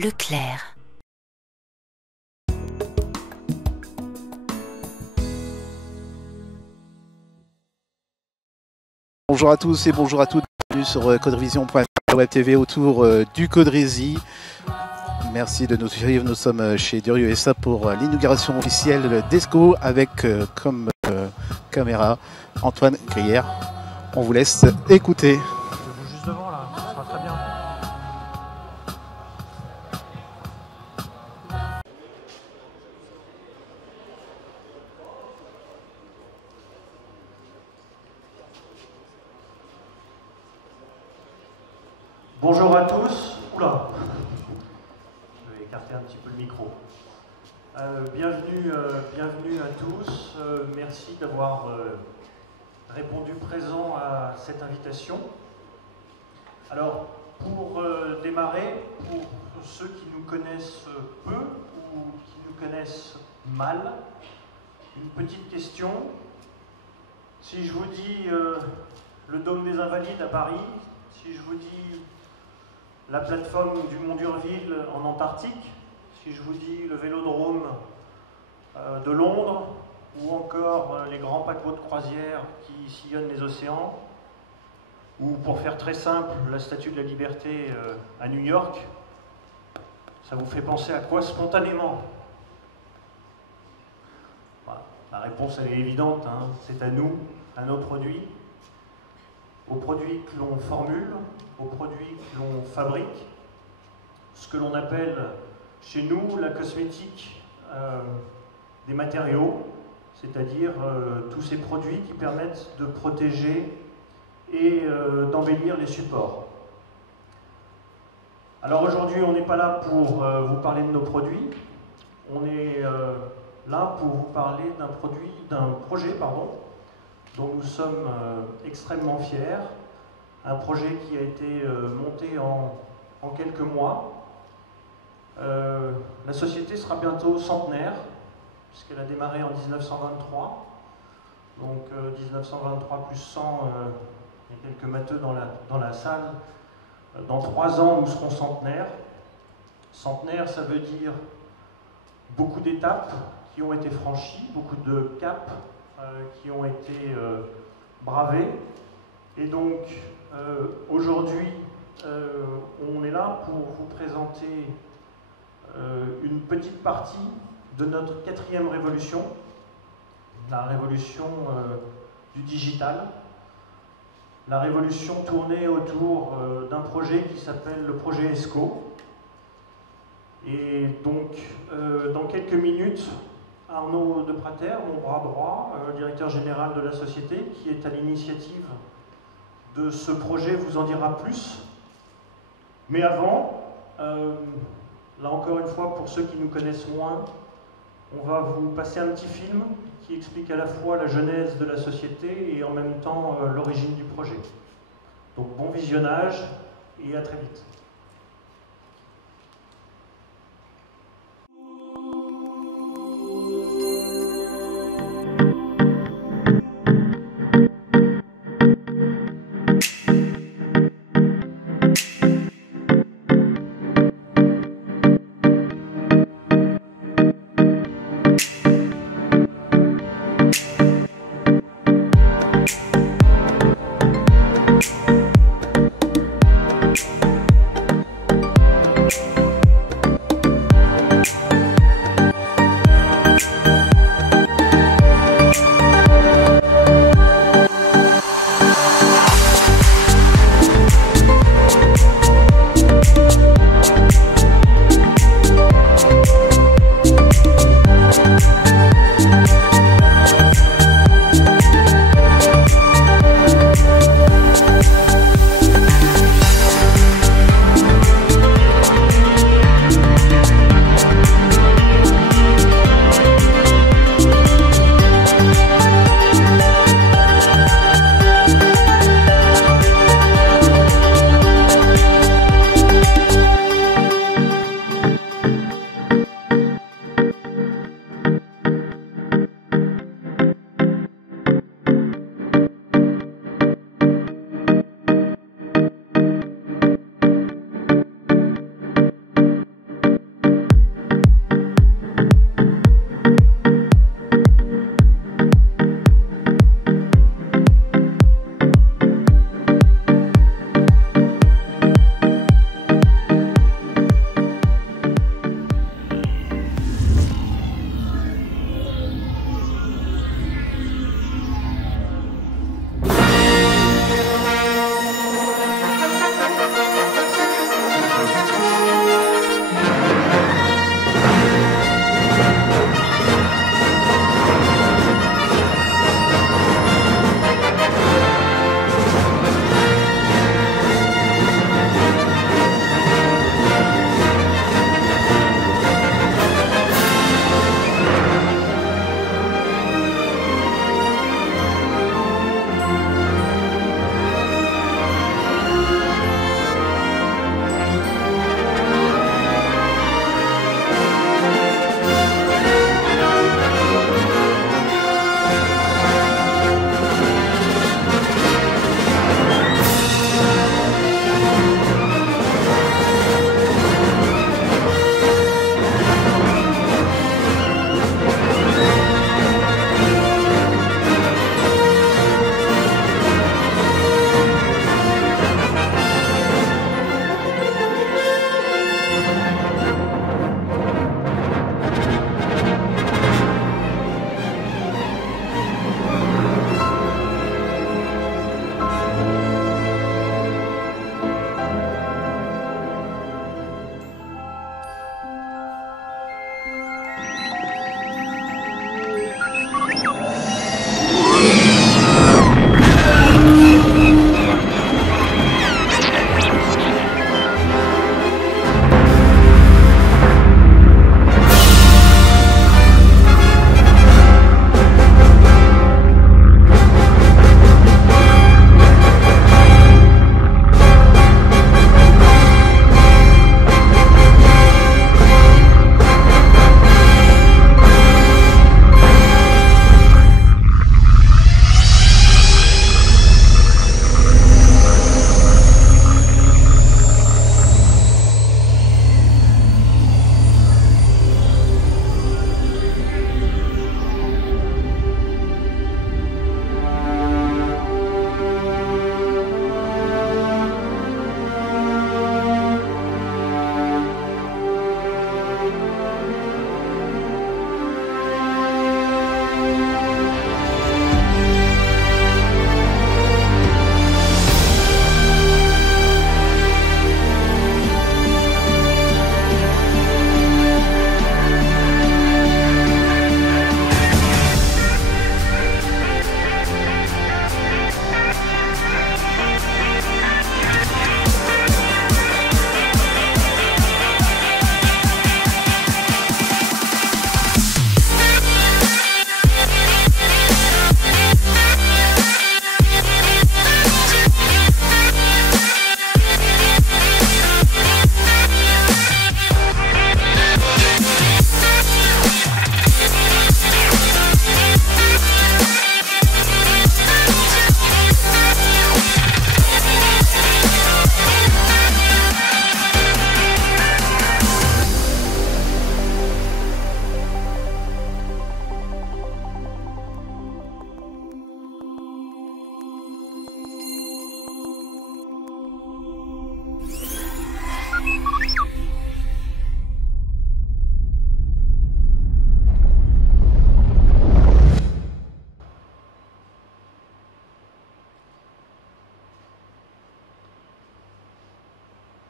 Leclerc. Bonjour à tous et bonjour à toutes, bienvenue sur coderevision.fr Web TV autour du Codrezi. Merci de nous suivre, nous sommes chez Durio SA pour l'inauguration officielle d'ESCO avec comme caméra Antoine Grière. On vous laisse écouter. Je bouge juste devant là, ça sera très bien. Bonjour à tous. Oula, je vais écarter un petit peu le micro. Bienvenue à tous. Merci d'avoir répondu présent à cette invitation. Alors, pour démarrer, pour ceux qui nous connaissent peu ou qui nous connaissent mal, une petite question. Si je vous dis le Dôme des Invalides à Paris, si je vous dis la plateforme du Mont d'Urville en Antarctique, si je vous dis le Vélodrome de Londres, ou encore les grands paquebots de croisière qui sillonnent les océans, ou pour faire très simple, la Statue de la Liberté à New York, ça vous fait penser à quoi spontanément? Voilà. La réponse elle est évidente, hein. C'est à nous, à nos produits, aux produits que l'on formule, aux produits que l'on fabrique, ce que l'on appelle chez nous la cosmétique des matériaux, c'est-à-dire tous ces produits qui permettent de protéger et d'embellir les supports. Alors aujourd'hui, on n'est pas là pour vous parler de nos produits, on est là pour vous parler d'un projet dont nous sommes extrêmement fiers, un projet qui a été monté en quelques mois. La société sera bientôt centenaire, puisqu'elle a démarré en 1923. Donc 1923 plus 100, il y a quelques matheux dans la salle. Dans 3 ans, nous serons centenaires. Centenaire, ça veut dire beaucoup d'étapes qui ont été franchies, beaucoup de caps qui ont été bravés. Et donc, aujourd'hui, on est là pour vous présenter une petite partie de notre 4e révolution, la révolution du digital, la révolution tournée autour d'un projet qui s'appelle le projet ESCO. Et donc, dans quelques minutes, Arnaud Deprater, mon bras droit, directeur général de la société, qui est à l'initiative de ce projet, vous en dira plus. Mais avant, là encore une fois, pour ceux qui nous connaissent moins, on va vous passer un petit film qui explique à la fois la genèse de la société et en même temps l'origine du projet. Donc bon visionnage et à très vite.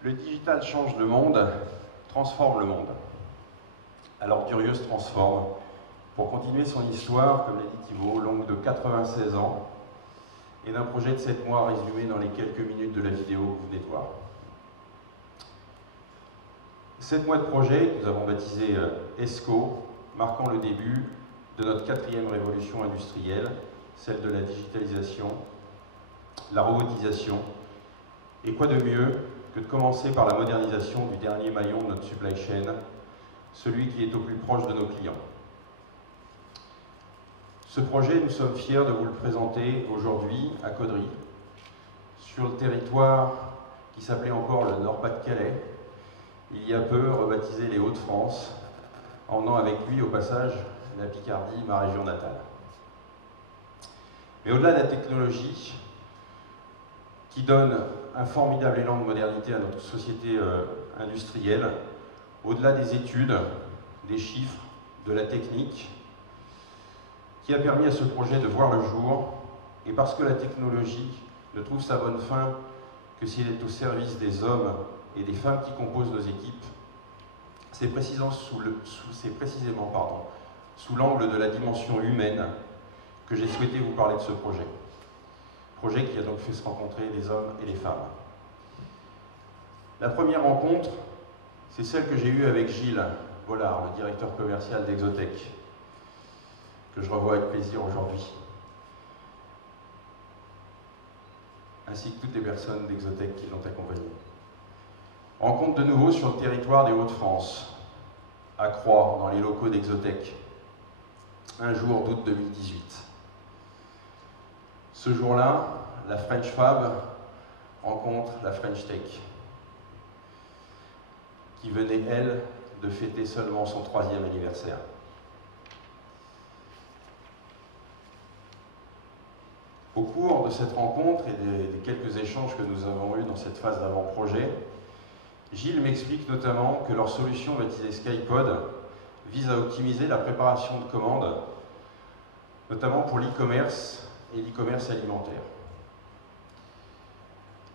Le digital change le monde, transforme le monde. Alors Durieux se transforme pour continuer son histoire, comme l'a dit Thibaut, longue de 96 ans, et d'un projet de 7 mois résumé dans les quelques minutes de la vidéo que vous venez de voir. 7 mois de projet que nous avons baptisé ESCO, marquant le début de notre 4e révolution industrielle, celle de la digitalisation, la robotisation, et quoi de mieux que de commencer par la modernisation du dernier maillon de notre supply chain, celui qui est au plus proche de nos clients. Ce projet, nous sommes fiers de vous le présenter aujourd'hui à Caudry, sur le territoire qui s'appelait encore le Nord-Pas-de-Calais, il y a peu rebaptisé les Hauts-de-France, emmenant avec lui au passage la Picardie, ma région natale. Mais au-delà de la technologie, qui donne un formidable élan de modernité à notre société industrielle, au-delà des études, des chiffres, de la technique, qui a permis à ce projet de voir le jour, et parce que la technologie ne trouve sa bonne fin que s'il est au service des hommes et des femmes qui composent nos équipes, c'est précisément sous l'angle de la dimension humaine que j'ai souhaité vous parler de ce projet. Projet qui a donc fait se rencontrer les hommes et les femmes. La première rencontre, c'est celle que j'ai eue avec Gilles Bollard, le directeur commercial d'Exotech, que je revois avec plaisir aujourd'hui, ainsi que toutes les personnes d'Exotech qui l'ont accompagné. Rencontre de nouveau sur le territoire des Hauts-de-France, à Croix, dans les locaux d'Exotech, un jour d'août 2018. Ce jour-là, la French Fab rencontre la French Tech, qui venait, elle, de fêter seulement son 3e anniversaire. Au cours de cette rencontre et des quelques échanges que nous avons eus dans cette phase d'avant-projet, Gilles m'explique notamment que leur solution baptisée Skypod vise à optimiser la préparation de commandes, notamment pour l'e-commerce et l'e-commerce alimentaire.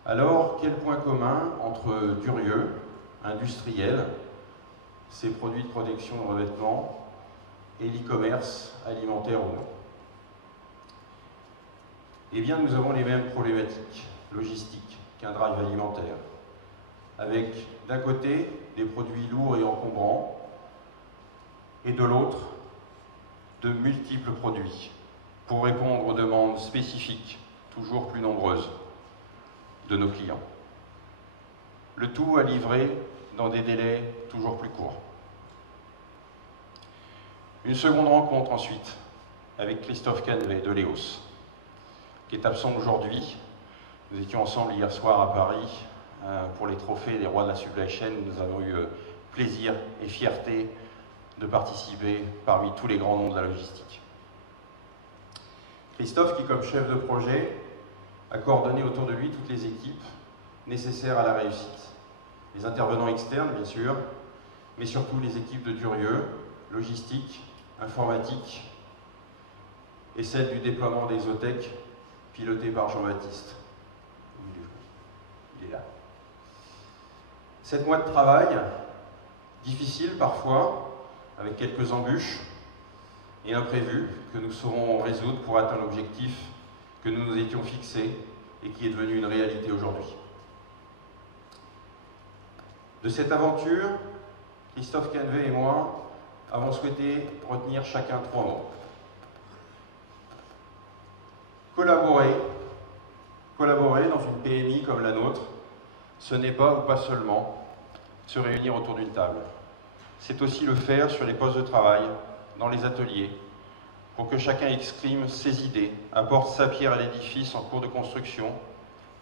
Alors, quel point commun entre Durieux, industriel, ses produits de protection de revêtement, et l'e-commerce alimentaire ou non? Eh bien, nous avons les mêmes problématiques logistiques qu'un drive alimentaire, avec d'un côté des produits lourds et encombrants, et de l'autre, de multiples produits, pour répondre aux demandes spécifiques, toujours plus nombreuses, de nos clients. Le tout à livrer dans des délais toujours plus courts. Une seconde rencontre ensuite, avec Christophe Canvet de Léos, qui est absent aujourd'hui. Nous étions ensemble hier soir à Paris pour les trophées des rois de la supply chain. Nous avons eu plaisir et fierté de participer parmi tous les grands noms de la logistique. Christophe qui, comme chef de projet, a coordonné autour de lui toutes les équipes nécessaires à la réussite. Les intervenants externes, bien sûr, mais surtout les équipes de Durieux, logistique, informatique, et celle du déploiement d'Exotech, pilotée par Jean-Baptiste. Il est là. 7 mois de travail, difficile parfois, avec quelques embûches et imprévus que nous saurons résoudre pour atteindre l'objectif que nous nous étions fixés et qui est devenu une réalité aujourd'hui. De cette aventure, Christophe Canvet et moi avons souhaité retenir chacun 3 mots. Collaborer dans une PMI comme la nôtre, ce n'est pas ou pas seulement se réunir autour d'une table. C'est aussi le faire sur les postes de travail, dans les ateliers, pour que chacun exprime ses idées, apporte sa pierre à l'édifice en cours de construction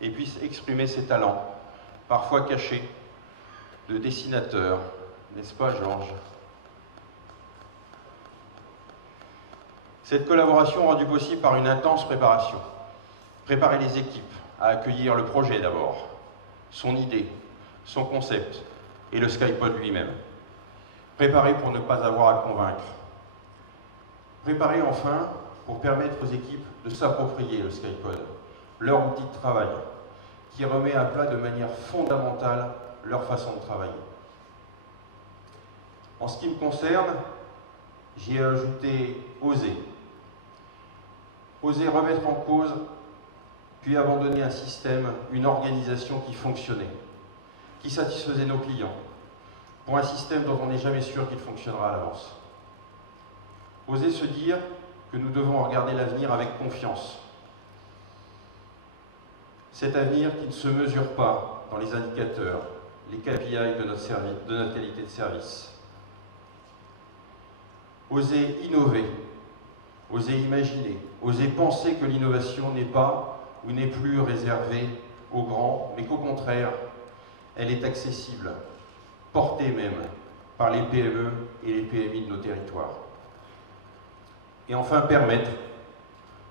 et puisse exprimer ses talents, parfois cachés, de dessinateur, n'est-ce pas Georges? Cette collaboration rendue possible par une intense préparation. Préparer les équipes à accueillir le projet d'abord, son idée, son concept et le Skypod lui-même. Préparer pour ne pas avoir à convaincre. Préparer enfin pour permettre aux équipes de s'approprier le Skypod, leur outil de travail, qui remet à plat de manière fondamentale leur façon de travailler. En ce qui me concerne, j'y ai ajouté oser. Oser remettre en cause, puis abandonner un système, une organisation qui fonctionnait, qui satisfaisait nos clients, pour un système dont on n'est jamais sûr qu'il fonctionnera à l'avance. Oser se dire que nous devons regarder l'avenir avec confiance. Cet avenir qui ne se mesure pas dans les indicateurs, les KPI de notre qualité de service. Oser innover, oser imaginer, oser penser que l'innovation n'est pas ou n'est plus réservée aux grands, mais qu'au contraire, elle est accessible, portée même par les PME et les PMI de nos territoires. Et enfin permettre,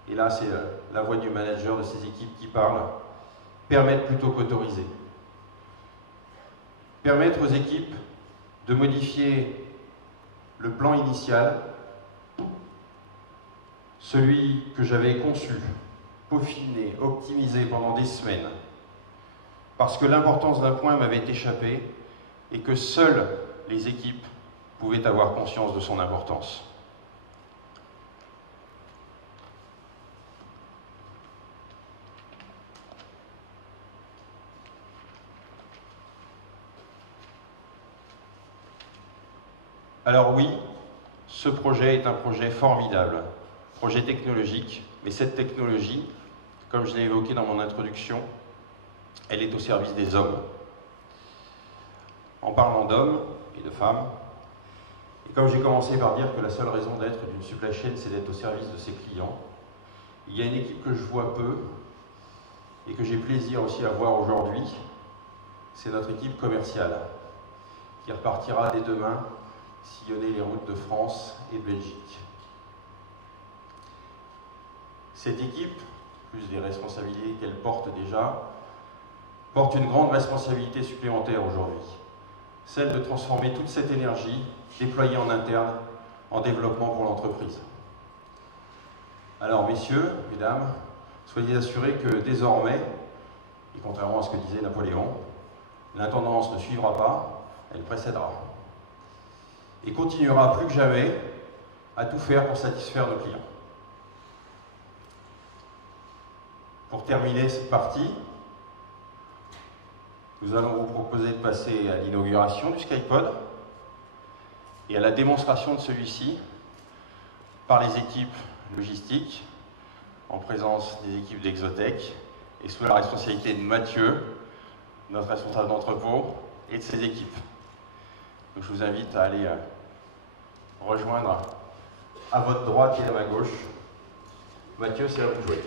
et là c'est la voix du manager de ces équipes qui parle, permettre plutôt qu'autoriser. Permettre aux équipes de modifier le plan initial, celui que j'avais conçu, peaufiné, optimisé pendant des semaines, parce que l'importance d'un point m'avait échappé et que seules les équipes pouvaient avoir conscience de son importance. Alors oui, ce projet est un projet formidable, projet technologique, mais cette technologie, comme je l'ai évoqué dans mon introduction, elle est au service des hommes. En parlant d'hommes et de femmes, et comme j'ai commencé par dire que la seule raison d'être d'une supply chain, c'est d'être au service de ses clients, il y a une équipe que je vois peu et que j'ai plaisir aussi à voir aujourd'hui, c'est notre équipe commerciale, qui repartira dès demain sillonner les routes de France et de Belgique. Cette équipe, plus les responsabilités qu'elle porte déjà, porte une grande responsabilité supplémentaire aujourd'hui, celle de transformer toute cette énergie déployée en interne en développement pour l'entreprise. Alors messieurs, mesdames, soyez assurés que désormais, et contrairement à ce que disait Napoléon, l'intendance ne suivra pas, elle précédera. Et continuera plus que jamais à tout faire pour satisfaire nos clients. Pour terminer cette partie, nous allons vous proposer de passer à l'inauguration du Skypod et à la démonstration de celui-ci par les équipes logistiques, en présence des équipes d'Exotech et sous la responsabilité de Mathieu, notre responsable d'entrepôt, et de ses équipes. Donc je vous invite à aller rejoindre à votre droite et à ma gauche. Mathieu, c'est à vous de jouer.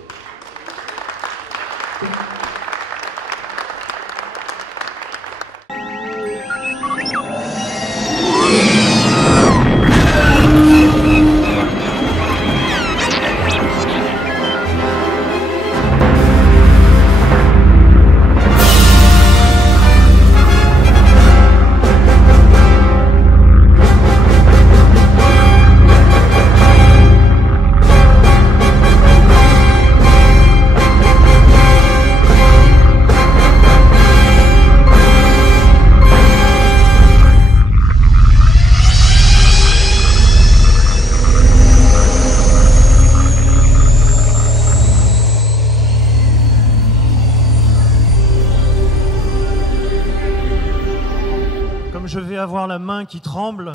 Je vais avoir la main qui tremble,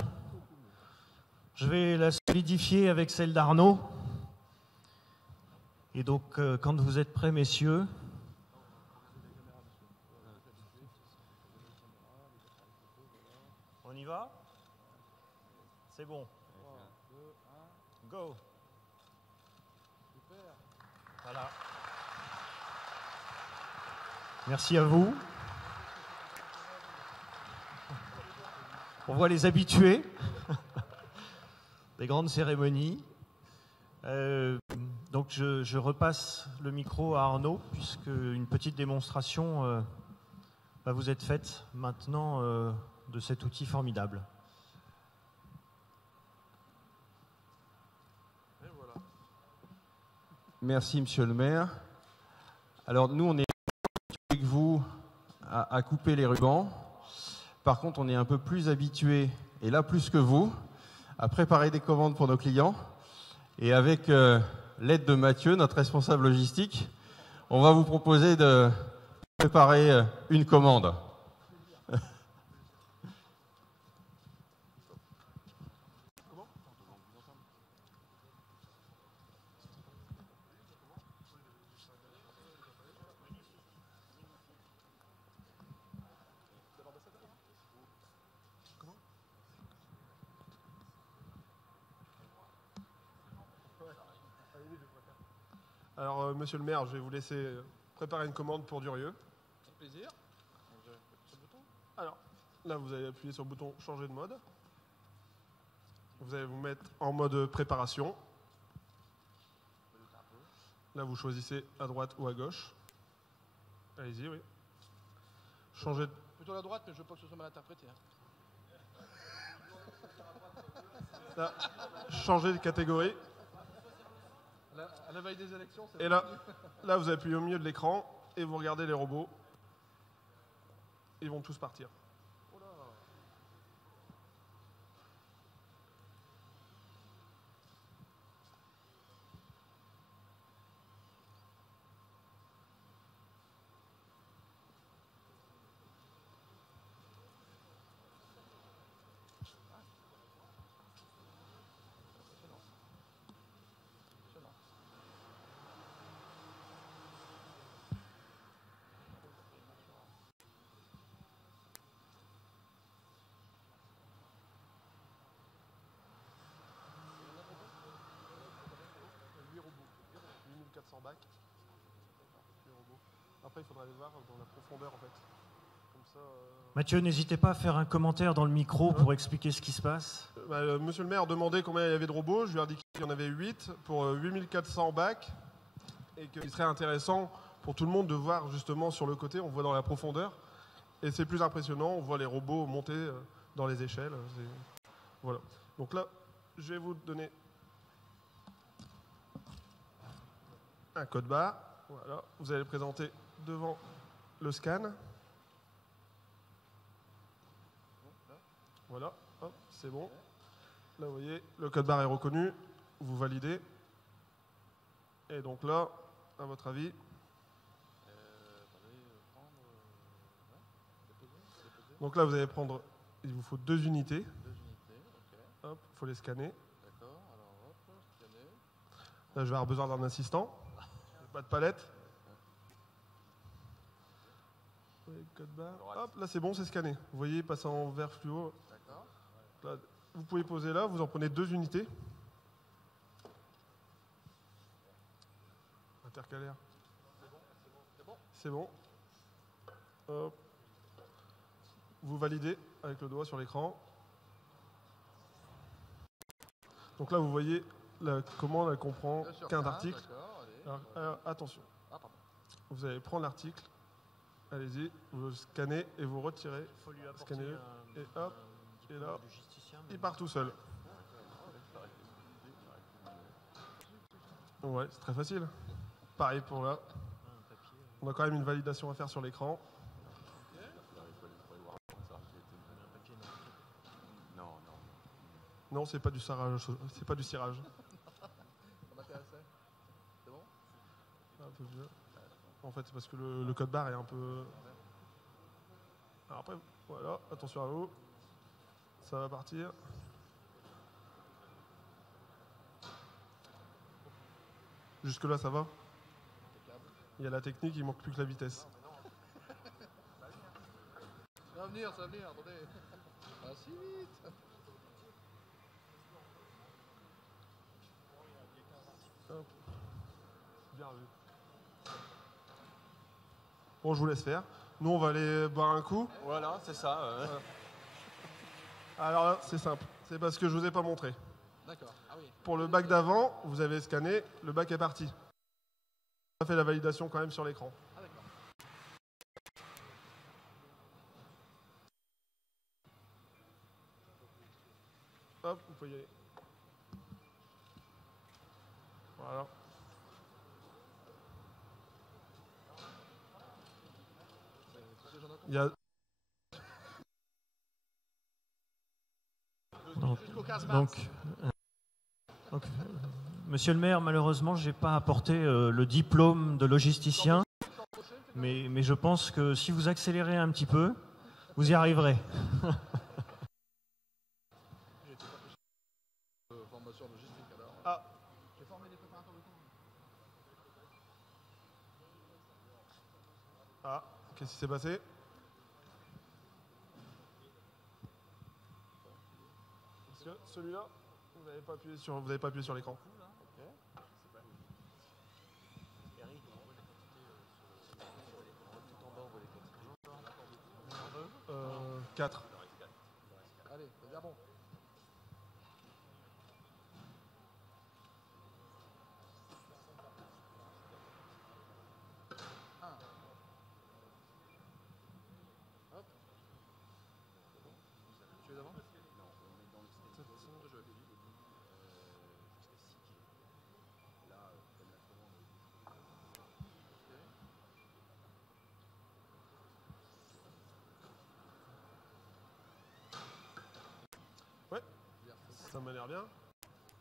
je vais la solidifier avec celle d'Arnaud. Et donc, quand vous êtes prêts, messieurs, on y va? C'est bon. 3, 2, 1, go. Voilà. Merci à vous. On voit les habitués des grandes cérémonies. Donc je repasse le micro à Arnaud, puisque une petite démonstration va vous être faite maintenant de cet outil formidable. Et voilà. Merci, monsieur le maire. Alors nous, on est avec vous à couper les rubans. par contre, on est un peu plus habitué, et là plus que vous, à préparer des commandes pour nos clients. Et avec l'aide de Mathieu, notre responsable logistique, on va vous proposer de préparer une commande. Alors, monsieur le maire, je vais vous laisser préparer une commande pour Durieux. Avec plaisir. Alors, là, vous allez appuyer sur le bouton changer de mode. Vous allez vous mettre en mode préparation. Là, vous choisissez à droite ou à gauche. Allez-y, oui. Changez de... Plutôt la droite, mais je veux pas que ce soit mal interprété. Hein. Là, changez de catégorie. À la veille des élections, c'est... Et là, vous appuyez au milieu de l'écran et vous regardez les robots. Ils vont tous partir. Oh là. Bacs. Après, il faudra aller voir dans la profondeur en fait. Comme ça, Mathieu, n'hésitez pas à faire un commentaire dans le micro pour expliquer ce qui se passe. Monsieur le maire demandait combien il y avait de robots. Je lui ai indiqué qu'il y en avait 8 pour 8400 bacs et qu'il serait intéressant pour tout le monde de voir justement sur le côté, on voit dans la profondeur et c'est plus impressionnant, on voit les robots monter dans les échelles. Voilà. Donc là, je vais vous donner un code barre. Voilà. Vous allez le présenter devant le scan. Voilà, hop, c'est bon. Là, vous voyez, le code barre est reconnu. Vous validez. Et donc là, à votre avis, donc là, vous allez prendre, il vous faut 2 unités. 2 unités, ok. Hop, il faut les scanner. D'accord, alors hop, scanner. Là, je vais avoir besoin d'un assistant. Pas de palette. Code barre. Hop, là c'est bon, c'est scanné. Vous voyez, passer en vert fluo. D'accord. Là, vous pouvez poser là, vous en prenez 2 unités. Intercalaire. C'est bon. Hop. Vous validez avec le doigt sur l'écran. Donc là, vous voyez la commande, elle comprend 15 articles. Alors, attention. Ah, pardon. Vous allez prendre l'article. Allez-y, vous scannez et vous retirez. Il faut lui apporter Scannez et hop, et là, du justicien. il part tout seul. Ouais, c'est très facile. Pareil pour là. On a quand même une validation à faire sur l'écran. Non, c'est pas du cirage. C'est pas du cirage. Ça m'intéressait. C'est bon? Un peu vieux. En fait, c'est parce que le code barre est un peu... Alors après, voilà, attention à vous. Ça va partir. Jusque-là, ça va? Il y a la technique, il manque plus que la vitesse. Ça va venir, attendez. Pas si vite. Hop. Bien vu. Bon, je vous laisse faire. Nous, on va aller boire un coup. Voilà, c'est ça. Alors là, c'est simple. C'est parce que je vous ai pas montré. D'accord. Ah oui. Pour le bac d'avant, vous avez scanné, le bac est parti. On a fait la validation quand même sur l'écran. Ah d'accord. Hop, vous pouvez y aller. Voilà. Il y a Donc, monsieur le maire, malheureusement, je n'ai pas apporté le diplôme de logisticien, mais je pense que si vous accélérez un petit peu, vous y arriverez. Ah. Ah, qu'est-ce qui s'est passé? Parce que celui-là, vous n'avez pas appuyé sur l'écran. Okay. 4. Allez, c'est bien bon. Hop. Tu es d'avant? Non, on est dans le système de jeu. Là, comme la commande. Ouais, ça m'a l'air bien.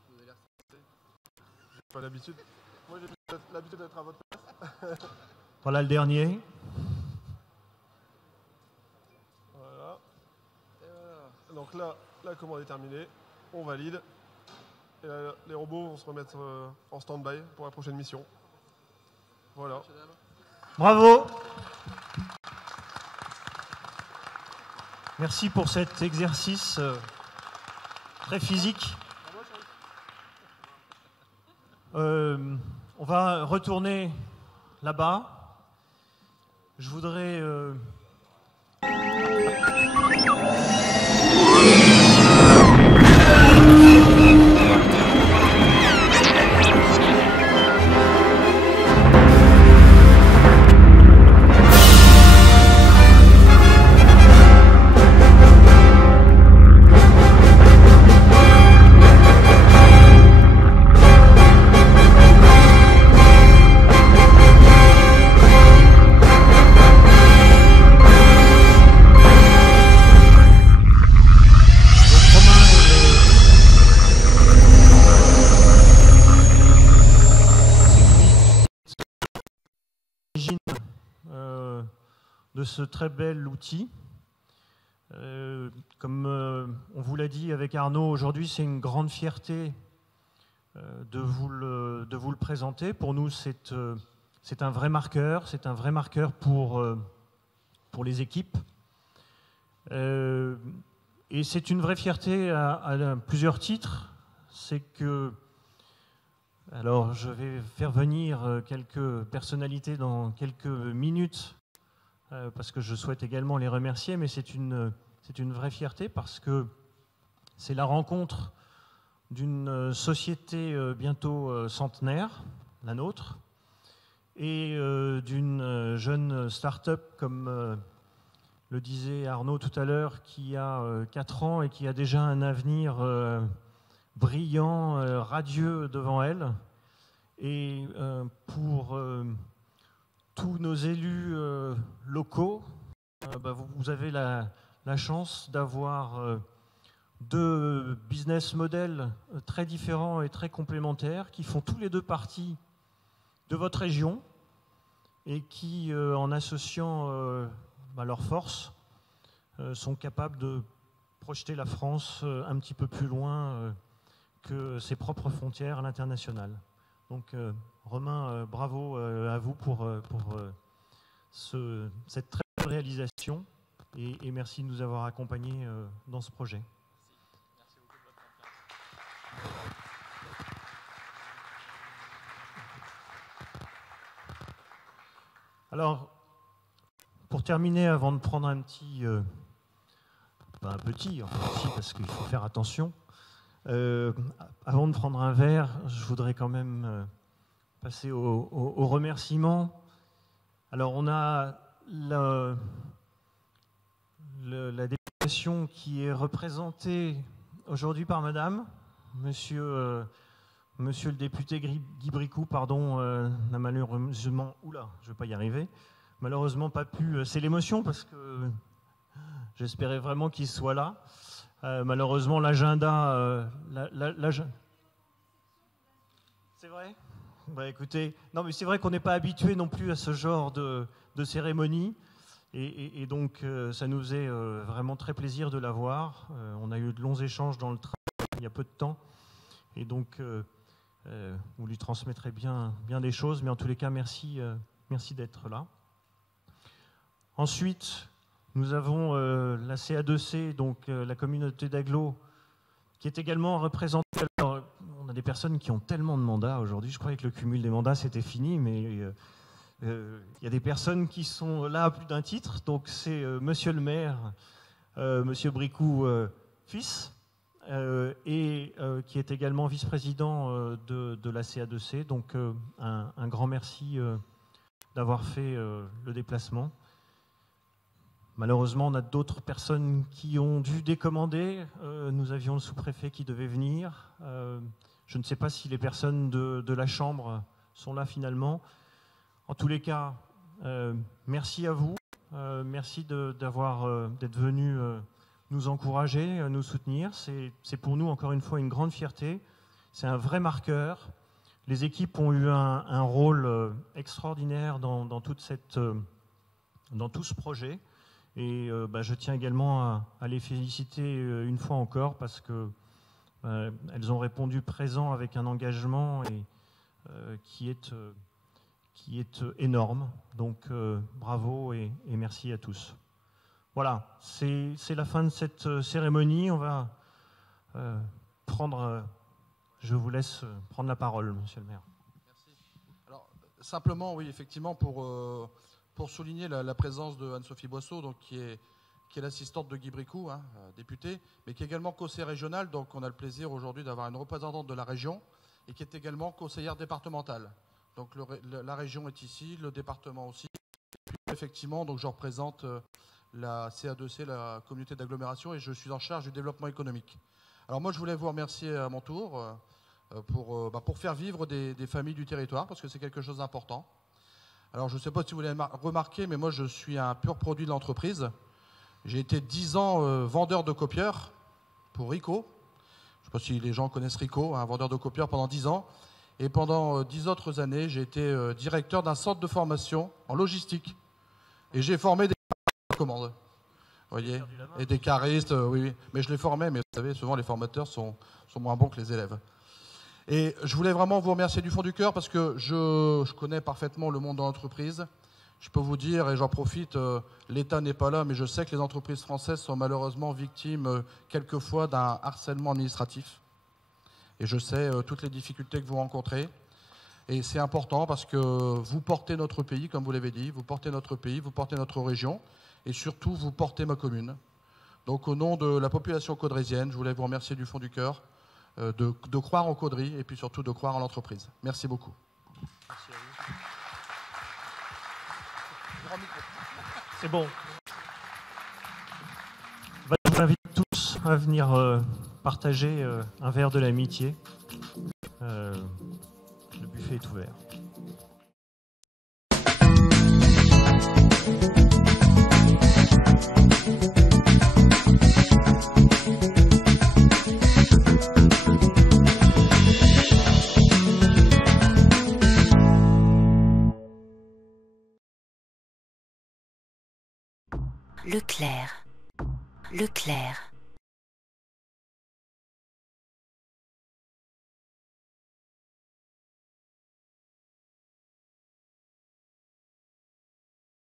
Vous avez l'air stressé. J'ai pas l'habitude. Moi, j'ai l'habitude d'être à votre place. Voilà le dernier. Voilà. Et voilà. Donc là, la commande est terminée. On valide. Et là, les robots vont se remettre en stand-by pour la prochaine mission. Voilà. Bravo. Merci pour cet exercice très physique. On va retourner là-bas. Je voudrais... de ce très bel outil. Comme on vous l'a dit avec Arnaud, aujourd'hui c'est une grande fierté de vous le présenter. Pour nous c'est un vrai marqueur, pour les équipes. Et c'est une vraie fierté à plusieurs titres. C'est que, alors je vais faire venir quelques personnalités dans quelques minutes, parce que je souhaite également les remercier, mais c'est une vraie fierté parce que c'est la rencontre d'une société bientôt centenaire, la nôtre, et d'une jeune start-up, comme le disait Arnaud tout à l'heure, qui a 4 ans et qui a déjà un avenir brillant, radieux devant elle. Et pour tous nos élus locaux, vous avez la chance d'avoir 2 business models très différents et très complémentaires qui font tous les 2 partie de votre région et qui, en associant leurs forces, sont capables de projeter la France un petit peu plus loin que ses propres frontières à l'international. Donc Romain, bravo à vous pour cette très belle réalisation et merci de nous avoir accompagnés dans ce projet. Merci beaucoup de votre confiance. Alors, pour terminer, avant de prendre un petit, pas un petit, enfin aussi parce qu'il faut faire attention, avant de prendre un verre, je voudrais quand même passer au remerciement. Alors on a la délégation qui est représentée aujourd'hui par Madame, Monsieur le député Guy Bricou, pardon, n'a malheureusement, oula, je ne vais pas y arriver, malheureusement pas pu, c'est l'émotion parce que j'espérais vraiment qu'il soit là. Malheureusement, l'agenda... C'est vrai ? Bah, écoutez, non, mais c'est vrai qu'on n'est pas habitué non plus à ce genre de cérémonie. Et donc, ça nous faisait vraiment très plaisir de la voir. On a eu de longs échanges dans le train il y a peu de temps. Et donc, vous lui transmettrez bien des choses. Mais en tous les cas, merci d'être là. Ensuite, nous avons la CA2C, donc la communauté d'agglo, qui est également représentée. Alors, on a des personnes qui ont tellement de mandats aujourd'hui. Je croyais que le cumul des mandats, c'était fini, mais... il y a des personnes qui sont là à plus d'un titre, donc c'est Monsieur le maire, Monsieur Bricou, fils, et qui est également vice-président de la CA2C, donc un grand merci d'avoir fait le déplacement. Malheureusement, on a d'autres personnes qui ont dû décommander. Nous avions le sous-préfet qui devait venir. Je ne sais pas si les personnes de la Chambre sont là finalement. En tous les cas, merci à vous, merci d'être venu nous encourager, nous soutenir. C'est pour nous, encore une fois, une grande fierté. C'est un vrai marqueur. Les équipes ont eu un rôle extraordinaire dans tout ce projet. Et je tiens également à les féliciter une fois encore parce qu'elles ont répondu présent avec un engagement qui est énorme. Donc bravo et merci à tous. Voilà, c'est la fin de cette cérémonie. On va je vous laisse prendre la parole, Monsieur le maire. Merci. Alors, simplement, oui, effectivement, pour souligner la présence de Anne-Sophie Boisseau, donc, qui est l'assistante de Guy Bricou, député, mais qui est également conseillère régionale. Donc on a le plaisir aujourd'hui d'avoir une représentante de la région et qui est également conseillère départementale. Donc la région est ici, le département aussi. Puis, effectivement, donc je représente la CA2C, la communauté d'agglomération, et je suis en charge du développement économique. Alors moi, je voulais vous remercier à mon tour pour faire vivre des familles du territoire, parce que c'est quelque chose d'important. Alors je ne sais pas si vous l'avez remarqué, mais moi je suis un pur produit de l'entreprise. J'ai été 10 ans vendeur de copieurs pour Ricoh. Je ne sais pas si les gens connaissent Ricoh, un vendeur de copieurs pendant 10 ans. Et pendant 10 autres années, j'ai été directeur d'un centre de formation en logistique. Et j'ai formé des commandes, voyez, et des caristes, oui. Mais je les formais, mais vous savez, souvent les formateurs sont moins bons que les élèves. Et je voulais vraiment vous remercier du fond du cœur parce que je connais parfaitement le monde de l'entreprise. Je peux vous dire, et j'en profite, l'État n'est pas là, mais je sais que les entreprises françaises sont malheureusement victimes quelquefois d'un harcèlement administratif. Et je sais toutes les difficultés que vous rencontrez. Et c'est important parce que vous portez notre pays, comme vous l'avez dit, vous portez notre pays, vous portez notre région, et surtout vous portez ma commune. Donc au nom de la population caudrésienne, je voulais vous remercier du fond du cœur de croire en Caudry et puis surtout de croire en l'entreprise. Merci beaucoup. Merci à vous. C'est bon. Je vous invite tous à venir partager un verre de l'amitié. Le buffet est ouvert. Leclerc.